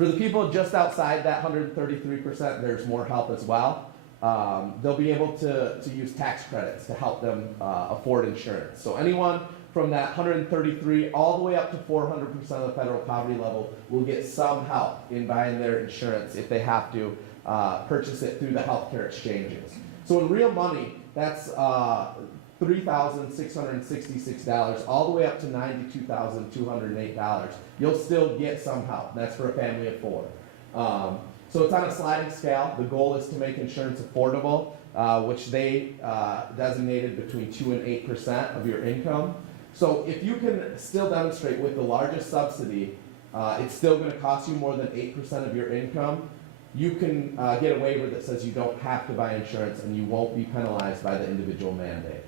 For the people just outside that 133%, there's more help as well. They'll be able to use tax credits to help them afford insurance. So anyone from that 133 all the way up to 400% of the federal poverty level will get some help in buying their insurance if they have to purchase it through the healthcare exchanges. So in real money, that's $3,666 all the way up to $92,208. You'll still get some help. That's for a family of 4. So it's on a sliding scale. The goal is to make insurance affordable, which they designated between 2 and 8% of your income. So if you can still demonstrate with the largest subsidy, it's still going to cost you more than 8% of your income, you can get a waiver that says you don't have to buy insurance and you won't be penalized by the individual mandate.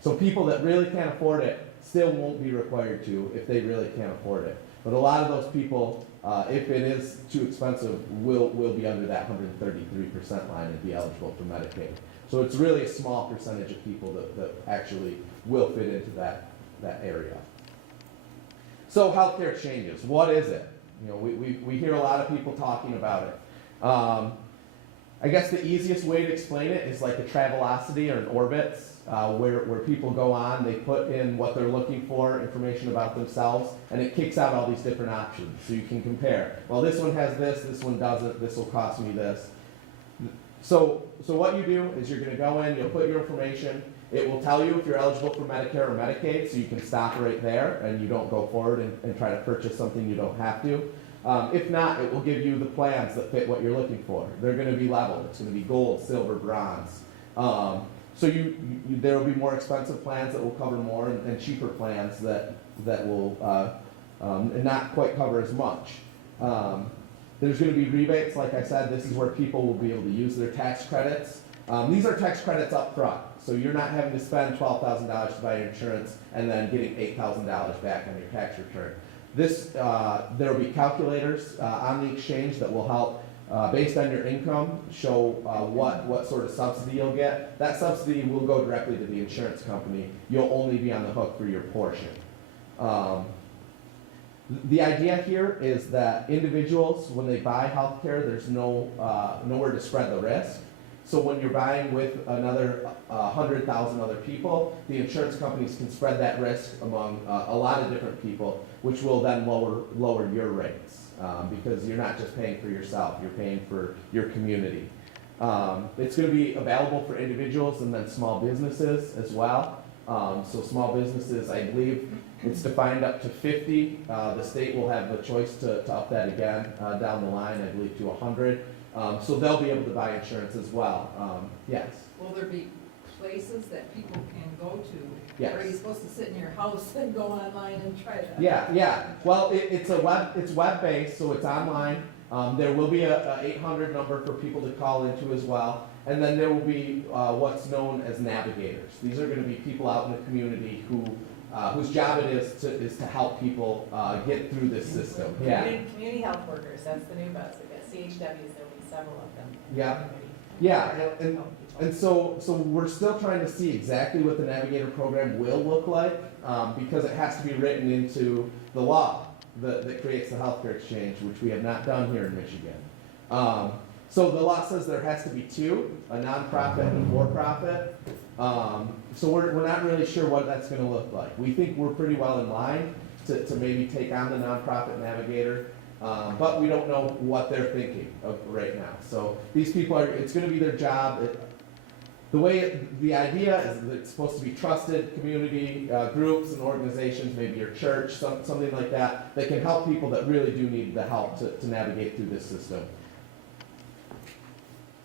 So people that really can't afford it still won't be required to if they really can't afford it. But a lot of those people, if it is too expensive, will be under that 133% line and be eligible for Medicaid. So it's really a small percentage of people that actually will fit into that area. So healthcare exchanges, what is it? You know, we hear a lot of people talking about it. I guess the easiest way to explain it is like a Travelocity or an Orbitz, where people go on, they put in what they're looking for, information about themselves, and it kicks out all these different options. So you can compare. Well, this one has this one doesn't, this will cost me this. So what you do is you're going to go in, you'll put your information, it will tell you if you're eligible for Medicare or Medicaid, so you can stop right there and you don't go forward and try to purchase something you don't have to. If not, it will give you the plans that fit what you're looking for. They're going to be leveled. It's going to be gold, silver, bronze. So there will be more expensive plans that will cover more and cheaper plans that will not quite cover as much. There's going to be rebates. Like I said, this is where people will be able to use their tax credits. These are tax credits up front. So you're not having to spend $12,000 to buy your insurance and then getting $8,000 back on your tax return. There will be calculators on the exchange that will help, based on your income, show what sort of subsidy you'll get. That subsidy will go directly to the insurance company. You'll only be on the hook for your portion. The idea here is that individuals, when they buy healthcare, there's nowhere to spread the risk. So when you're buying with another 100,000 other people, the insurance companies can spread that risk among a lot of different people, which will then lower your rates because you're not just paying for yourself, you're paying for your community. It's going to be available for individuals and then small businesses as well. So small businesses, I believe it's defined up to 50. The state will have the choice to up that again down the line, I believe to 100. So they'll be able to buy insurance as well. Yes? Will there be places that people can go to? Yes. Or are you supposed to sit in your house and go online and try to? Yeah. Well, it's web-based, so it's online. There will be a 800 number for people to call into as well. And then there will be what's known as navigators. These are going to be people out in the community whose job it is to help people get through this system. Yeah. Community health workers, that's the new buzz. We've got CHWs, there'll be several of them. Yeah, and so we're still trying to see exactly what the Navigator program will look like because it has to be written into the law that creates the healthcare exchange, which we have not done here in Michigan. So the law says there has to be 2, a nonprofit and a for-profit. So we're not really sure what that's going to look like. We think we're pretty well in line to maybe take on the nonprofit Navigator. But we don't know what they're thinking of right now. So these people it's going to be their job. The idea is that it's supposed to be trusted community groups and organizations, maybe your church, something like that can help people that really do need the help to navigate through this system.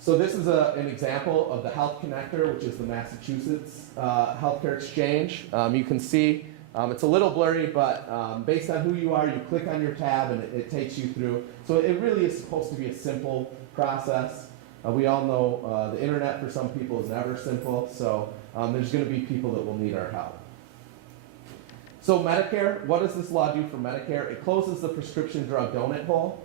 So this is an example of the Health Connector, which is the Massachusetts healthcare exchange. You can see it's a little blurry, but based on who you are, you click on your tab and it takes you through. So it really is supposed to be a simple process. We all know the internet for some people is never simple, so there's going to be people that will need our help. So Medicare, what does this law do for Medicare? It closes the prescription drug donut hole,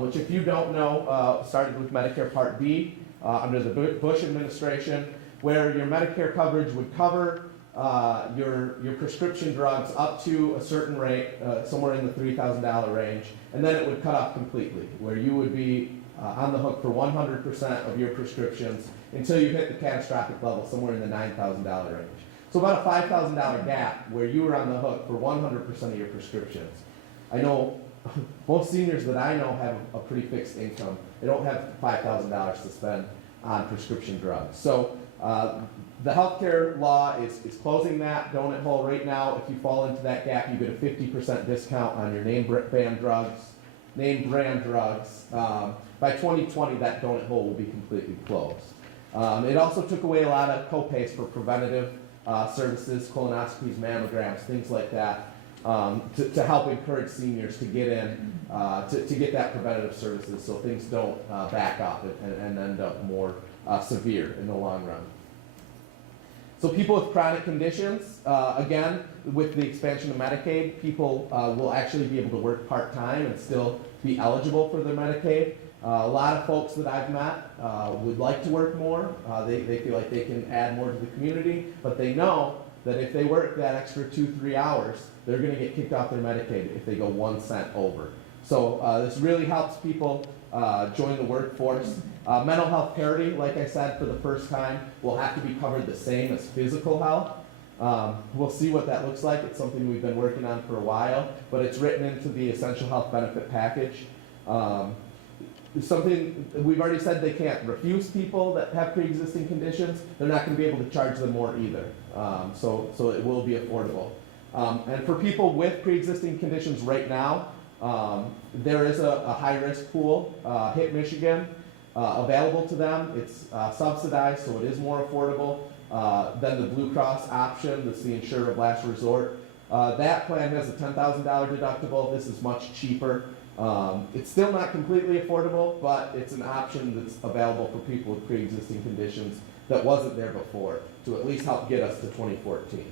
which if you don't know, started with Medicare Part D under the Bush administration, where your Medicare coverage would cover your prescription drugs up to a certain rate, somewhere in the $3,000 range, and then it would cut off completely, where you would be on the hook for 100% of your prescriptions until you hit the catastrophic level, somewhere in the $9,000 range. So about a $5,000 gap where you were on the hook for 100% of your prescriptions. I know most seniors that I know have a pretty fixed income. They don't have $5,000 to spend on prescription drugs. So the healthcare law is closing that donut hole right now. If you fall into that gap, you get a 50% discount on your name brand drugs. By 2020, that donut hole will be completely closed. It also took away a lot of co-pays for preventative services, colonoscopies, mammograms, things like that, to help encourage seniors to get in, to get that preventative services so things don't back up and end up more severe in the long run. So people with chronic conditions, again, with the expansion of Medicaid, people will actually be able to work part-time and still be eligible for their Medicaid. A lot of folks that I've met would like to work more. They feel like they can add more to the community, but they know that if they work that extra 2-3 hours, they're going to get kicked off their Medicaid if they go 1 cent over. So this really helps people join the workforce. Mental health parity, like I said, for the first time, will have to be covered the same as physical health. We'll see what that looks like. It's something we've been working on for a while, but it's written into the Essential Health Benefit Package. Something we've already said, they can't refuse people that have pre-existing conditions. They're not going to be able to charge them more either. So it will be affordable. And for people with pre-existing conditions right now, there is a high-risk pool, HIT Michigan, available to them. It's subsidized, so it is more affordable than the Blue Cross option. That's the insurer of last resort. That plan has a $10,000 deductible. This is much cheaper. It's still not completely affordable, but it's an option that's available for people with pre-existing conditions that wasn't there before, to at least help get us to 2014.